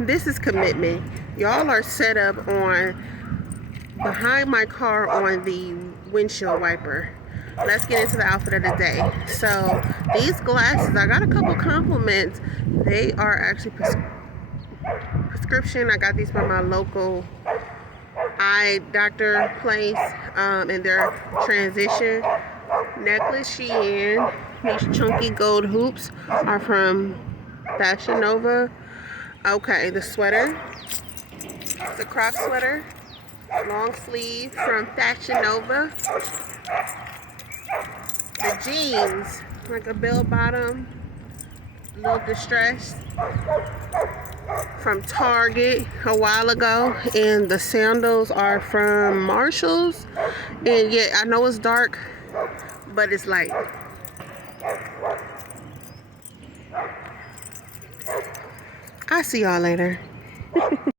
This is commitment. Y'all are set up on behind my car on the windshield wiper. Let's get into the outfit of the day. So these glasses, I got a couple compliments. They are actually prescription. I got these from my local eye doctor place, and their transition necklace Shein. These chunky gold hoops are from Fashion Nova. Okay, the sweater, it's a crop sweater, long sleeve from Fashion Nova. The jeans, like a bell bottom, a little distressed, from Target a while ago. And the sandals are from Marshalls. And yeah, I know it's dark, but it's light. I'll see y'all later.